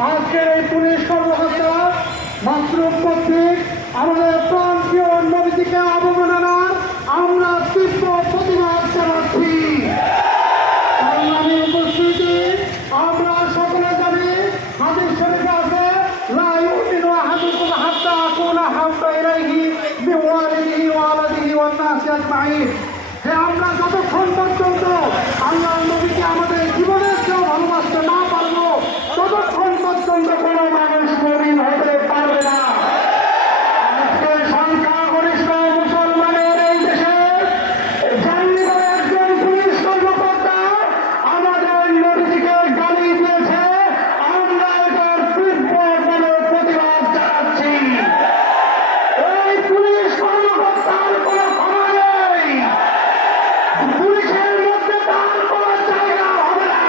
আজকের এই পুলিশ কর্মকর্তা মাসরুফ কর্তৃক আমাদের প্রান্তীয় নবীজিকে অবমাননার আমরা তীব্র প্রতিবাদ জানাচ্ছি। সংগ্রামী উপস্থিতি, আমরা সকলে জানি হাদিস শরীফে আছে লা ইউমিনু আহাদুকুম হাত্তা আকুনা হাব্বা ইলাইহি মিন ওয়ালিদিহি ওয়া ওয়ালাদিহি ওয়ান নাসি আজমাইন, যে আমরা যতক্ষণ পর্যন্ত আল্লাহর নবীকে আমাদের জীবনের চেয়েও ভালোবাসতে না পারবো ততক্ষণ পর্যন্ত কোনো মানুষ মুমিন হতে পারবে না। আজকের সংখ্যাগরিষ্ঠ মুসলমানের এই দেশে জান্নিবারে একজন পুলিশ কর্মকর্তা আমাদের নবীজিকে গালি দিয়েছে, আমরা এটার তীব্র প্রতিবাদ জানাচ্ছি। এই পুলিশ কর্মকর্তার কোনো ক্ষমা নেই, পুলিশের মধ্যে তার কোনো জায়গা হবে না,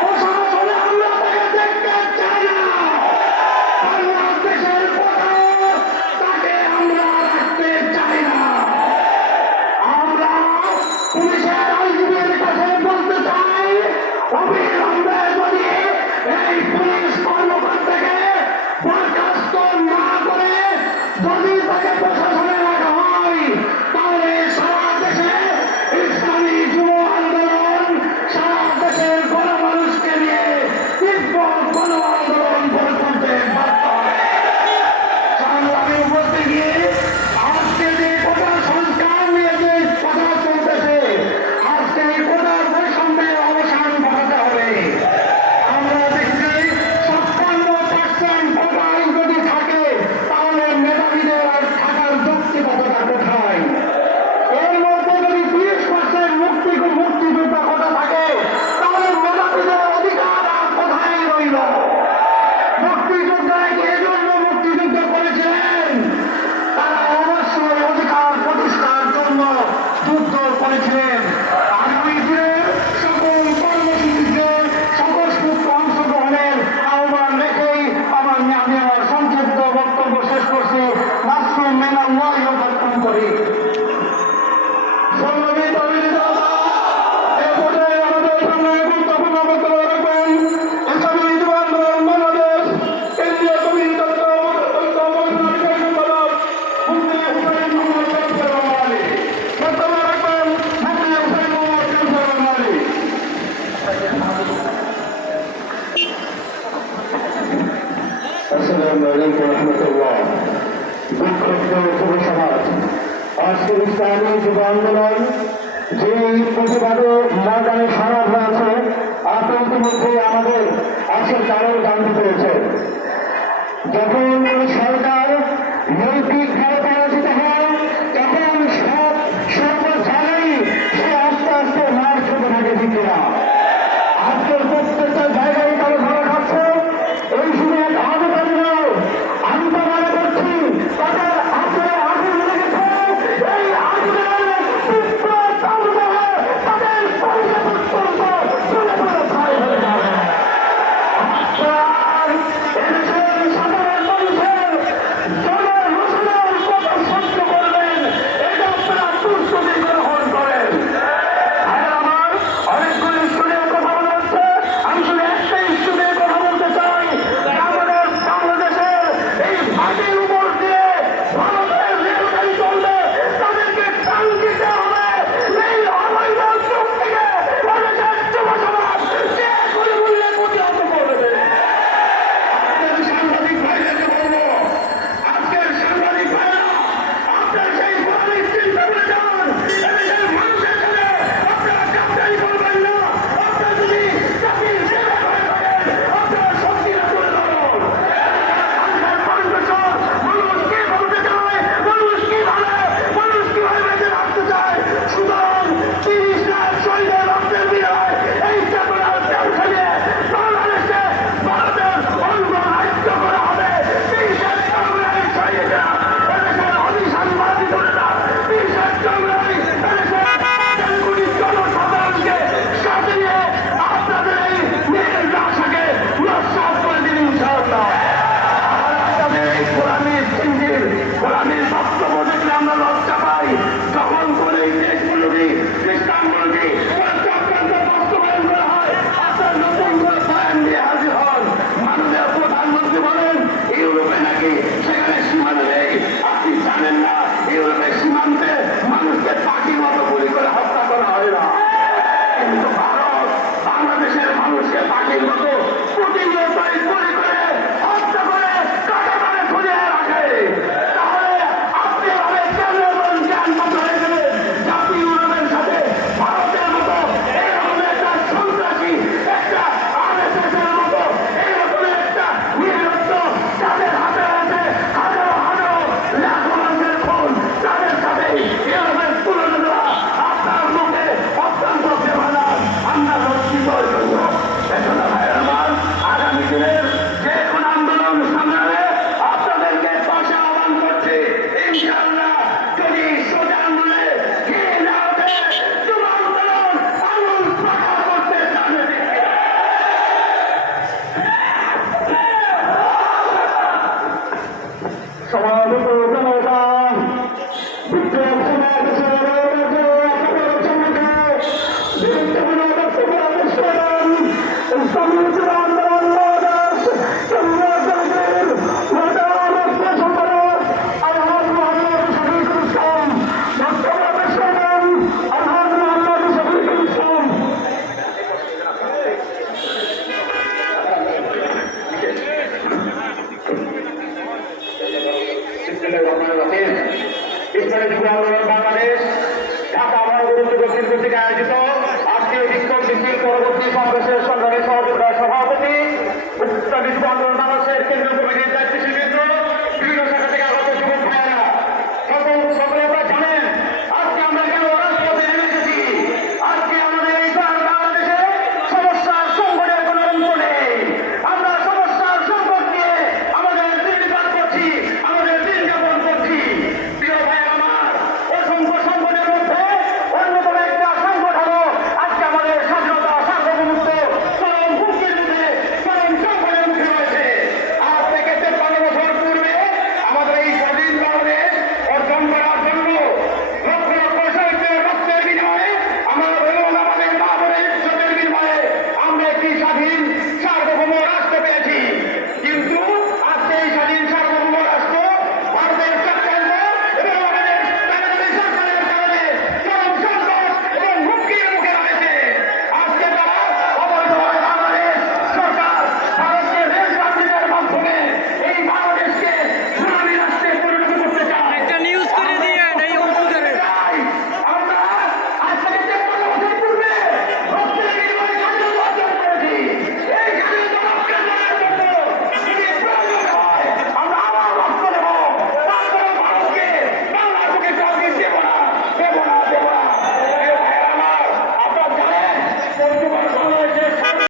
প্রশাসনে আমরা তাকে দেখতে চাই না, বাংলাদেশের কোথাও তাকে আমরা রাখতে চাই না। আমরা পুলিশের আইনজীবীর কাছে বলতে চাই, অবিলম্বে যদি এই পুলিশ কর্মকর্তাকে বরখাস্ত না করে যদি তাকে প্রশাসনে রাখা হয়, তাহলে সারা দেশে ইসলামী যুব আন্দোলন সারা দেশের গণমানুষকে নিয়ে তীব্র গণ আন্দোলন গড়ে তুলতে বাধ্য হবে। সংগ্রামী উপস্থিতি, আজকে যে কোটা সংস্কার নিয়ে যে কথা চলতেছে, আজকে এই কোটার বৈষম্যের অবসান ঘটাতে হবে। আমরা দেখছি 56% কোটা আইন যদি থাকে তাহলে মেধাবীদের আর থাকার যৌক্তিকতা কোথায়? এর মধ্যে যদি 20% মুক্তিযুদ্ধ কোটা থাকে তাহলে মেধাবীদের অধিকার আর কোথায় রইল? মুক্তিযোদ্ধারা কি এজন্য মুক্তিযুদ্ধ করেছিলেন? তারা অবশ্যই অধিকার প্রতিষ্ঠার জন্য যুদ্ধ করেছিলেন। আগামী দিনের সকল কর্মসূচিতে স্বতঃস্ফূর্ত অংশগ্রহণের আহ্বান রেখেই আমি আমার সংক্ষিপ্ত বক্তব্য শেষ করছি। মাসুম মিনাল্লাহি ওয়া করি। সম্মানিত অভিনেতা, এ পর্যায়ে আমাদের সামনে গুরুত্বপূর্ণ বক্তব্য রাখবেন ইসলামী যুব আন্দোলন বাংলাদেশ কেন্দ্রীয় কমিটির সম্পাদক মুফতি হুসাইন মোহাম্মদ কাউসার আলী। বক্তব্য রাখবেন মুফতি হুসাইন মোহাম্মদ কাউসার আলী। আসসালামু আলাইকুম ওয়া রাহমাতুল্লাহ। বিক্ষুব্ধ যুব সমাজ, আজকের ইসলামী যুব আন্দোলন যে প্রতিবাদে ময়দানে সরব হয়েছে, আতঙ্কের মধ্যে আমাদের আজকের কারণ জানতে পেরেছে। যখন সরকার নৈতিকভাবে পরাজিত হয় তখন সব জায়গায় সে আস্তে আস্তে মার খেতে থাকে, ঠিক না? আজকের প্রত্যেকটা জায়গায় তারা ধরা খাচ্ছে। এই শুধু এক আহতকারী নয়, আমি তো মনে করছি তাদের হাতে আগুন লেগেছে। এই আগুনের তীব্র তাণ্ডবে তাদের শরীরে পর্যন্ত চলে পড়ে ছাই হয়ে যাবে। এদেশের সাধারণ মানুষের জনরোষণের কত শক্তি মুজিবুর রহমান